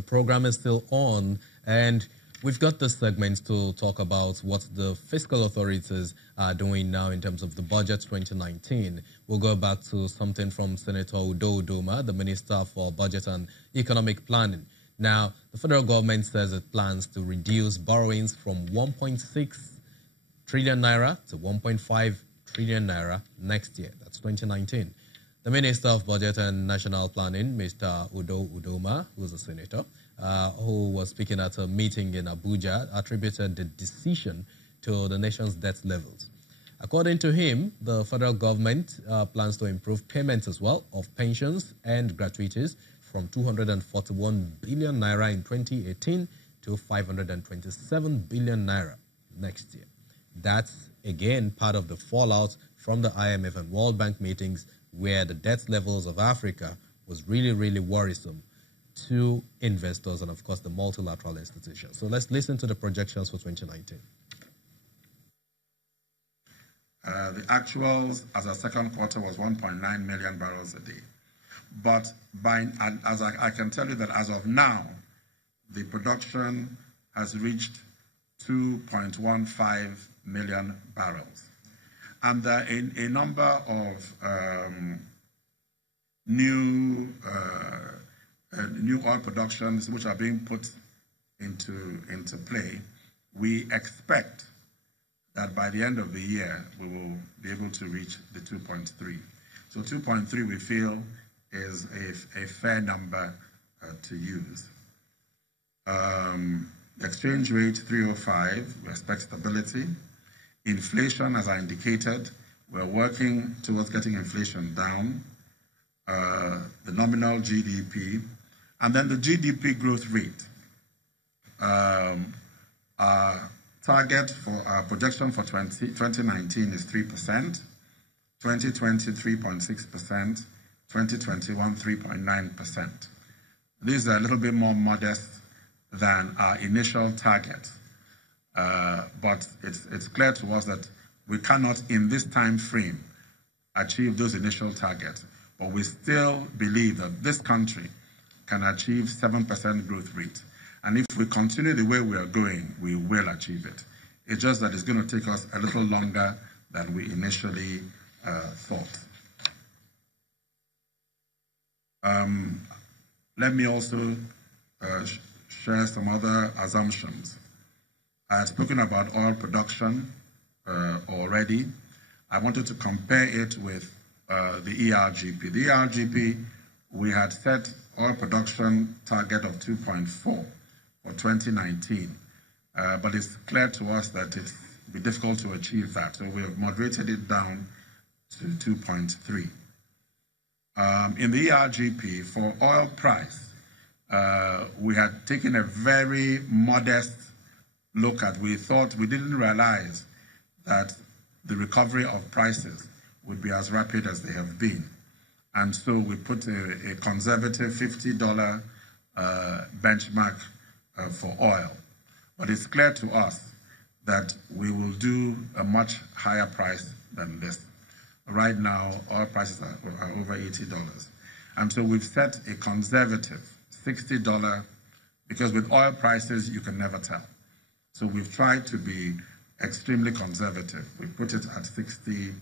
The program is still on, and we've got this segment to talk about what the fiscal authorities are doing now in terms of the budget 2019. We'll go back to something from Senator Udo Udoma, the Minister for Budget and Economic Planning. Now, the federal government says it plans to reduce borrowings from 1.6 trillion naira to 1.5 trillion naira next year. That's 2019. The Minister of Budget and National Planning, Mr. Udo Udoma, who's a senator, who was speaking at a meeting in Abuja, attributed the decision to the nation's debt levels. According to him, the federal government plans to improve payments as well of pensions and gratuities from 241 billion naira in 2018 to 527 billion naira next year. That's, again, part of the fallout from the IMF and World Bank meetings where the debt levels of Africa was really, really worrisome to investors and, of course, the multilateral institutions. So let's listen to the projections for 2019. The actuals as a second quarter was 1.9 million barrels a day. But as I can tell you that as of now, the production has reached 2.15 million barrels. And there are a number of new oil productions which are being put into play. We expect that by the end of the year, we will be able to reach the 2.3. So 2.3 we feel is a fair number to use. Exchange rate 305, we expect stability. Inflation, as I indicated, we're working towards getting inflation down. The nominal GDP, and then the GDP growth rate. Our target for our projection for 2019 is 3%, 2020 3.6%, 2021 3.9%. These are a little bit more modest than our initial target. But it's clear to us that we cannot, in this time frame, achieve those initial targets. But we still believe that this country can achieve 7% growth rate. And if we continue the way we are going, we will achieve it. It's just that it's going to take us a little longer than we initially thought. Let me also share some other assumptions. I had spoken about oil production already. I wanted to compare it with the ERGP. The ERGP, we had set oil production target of 2.4 for 2019, but it's clear to us that it will be difficult to achieve that, so we have moderated it down to 2.3. In the ERGP, for oil price, we had taken a very modest look at. We didn't realize that the recovery of prices would be as rapid as they have been. And so we put a conservative $50 benchmark for oil. But it's clear to us that we will do a much higher price than this. Right now, oil prices are over $80. And so we've set a conservative $60, because with oil prices, you can never tell. So we've tried to be extremely conservative. We put it at $60.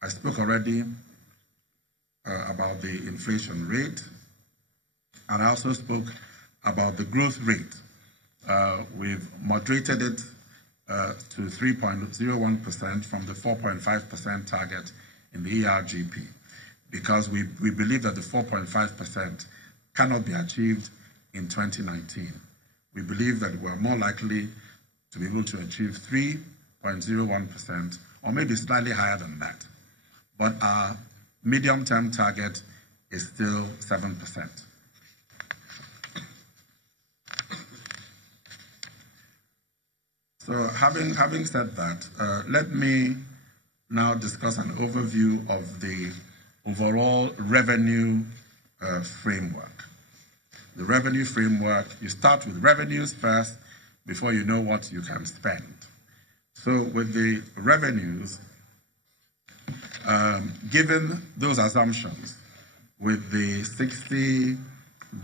I spoke already about the inflation rate, and I also spoke about the growth rate. We've moderated it to 3.01% from the 4.5% target in the ERGP, because we believe that the 4.5% cannot be achieved in 2019. We believe that we're more likely to be able to achieve 3.01%, or maybe slightly higher than that. But our medium-term target is still 7%. So having said that, let me now discuss an overview of the overall revenue framework. The revenue framework, you start with revenues first before you know what you can spend. So with the revenues, given those assumptions, with the 60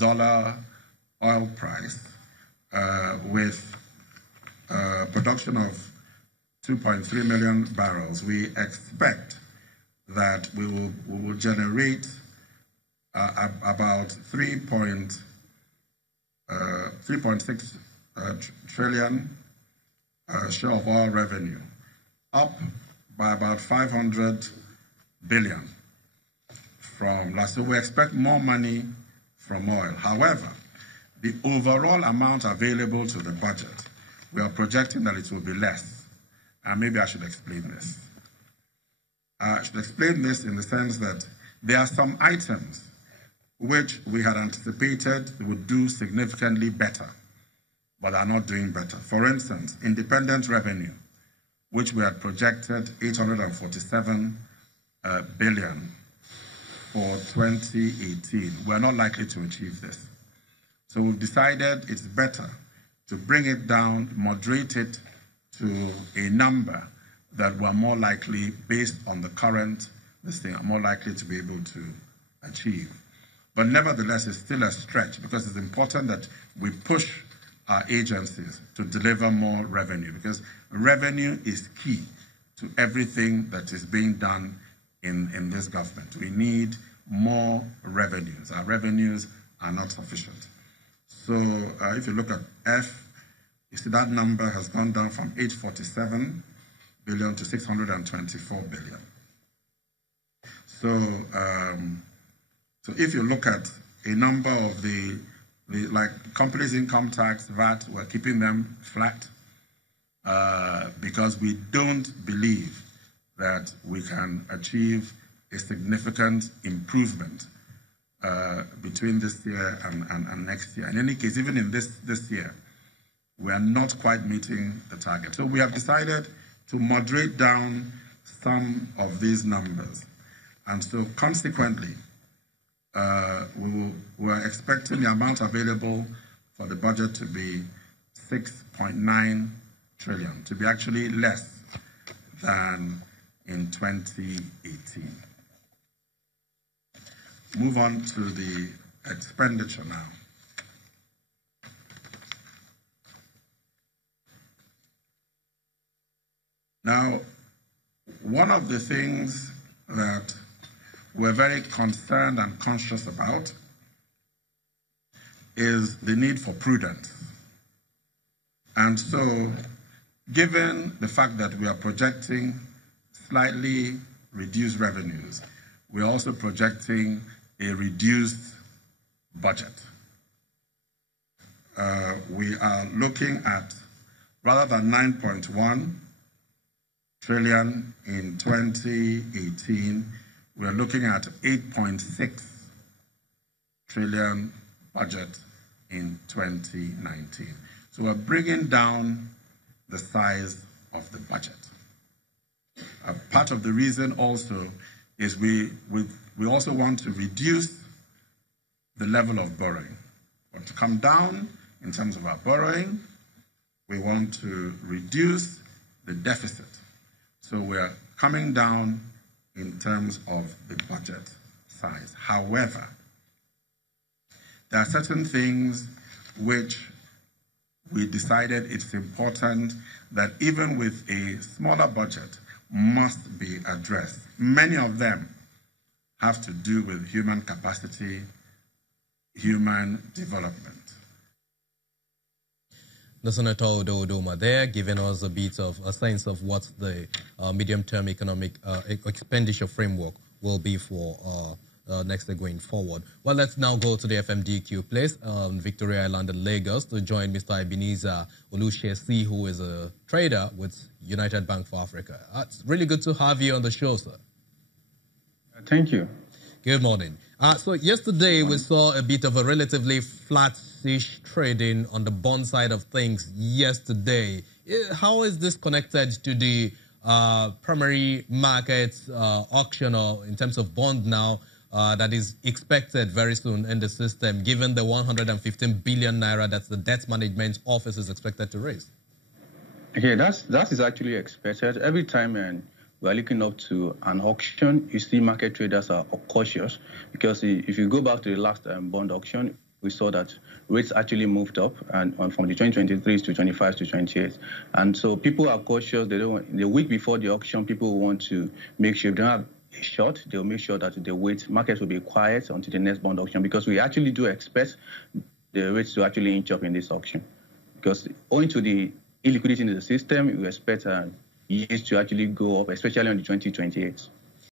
oil price with production of 2.3 million barrels, we expect that we will generate about 3.6 trillion share of oil revenue, up by about 500 billion from last year. We expect more money from oil. However, the overall amount available to the budget, we are projecting that it will be less. And maybe I should explain this. I should explain this in the sense that there are some items which we had anticipated would do significantly better, but are not doing better. For instance, independent revenue, which we had projected 847 billion for 2018. We're not likely to achieve this. So we've decided it's better to bring it down, moderate it to a number that we're more likely, based on the current listing, are more likely to be able to achieve. But nevertheless, it's still a stretch because it's important that we push our agencies to deliver more revenue, because revenue is key to everything that is being done in this government. We need more revenues. Our revenues are not sufficient. So if you look at F, you see that number has gone down from 847 billion to 624 billion. So, so if you look at a number of the like companies' income tax, VAT, we're keeping them flat because we don't believe that we can achieve a significant improvement between this year and next year. In any case, even in this year, we are not quite meeting the target. So we have decided to moderate down some of these numbers. And so consequently, we are expecting the amount available for the budget to be 6.9 trillion, to be actually less than in 2018. Move on to the expenditure now. Now, one of the things that we're very concerned and conscious about is the need for prudence. And so, given the fact that we are projecting slightly reduced revenues, we're also projecting a reduced budget. We are looking at, rather than 9.1 trillion in 2018, we're looking at 8.6 trillion budget in 2019. So we're bringing down the size of the budget. Part of the reason also is we also want to reduce the level of borrowing. We want to come down in terms of our borrowing. We want to reduce the deficit. So we're coming down in terms of the budget size. However, there are certain things which we decided it's important that even with a smaller budget must be addressed. Many of them have to do with human capacity, human development. The Senator Odoma there giving us a bit of a sense of what the medium-term economic expenditure framework will be for next year going forward. Well, let's now go to the FMDQ place, Victoria Island in Lagos, to join Mr. Ebenezer Olushesi, who is a trader with United Bank for Africa. It's really good to have you on the show, sir. Thank you. Good morning. So yesterday we saw a bit of a relatively flat-ish trading on the bond side of things yesterday. How is this connected to the primary market auction, or in terms of bond now, that is expected very soon in the system, given the 115 billion naira that the debt management office is expected to raise? Okay, that is actually expected. Every time we're looking up to an auction, you see market traders are cautious, because if you go back to the last bond auction, it we saw that rates actually moved up and from the 2023 to 25 to 28. And so people are cautious. They don't. The week before the auction, people want to make sure if they don't have a short, they'll make sure that the markets will be quiet until the next bond auction, because we actually do expect the rates to actually inch up in this auction. Because owing to the illiquidity in the system, we expect yields to actually go up, especially on the 2028.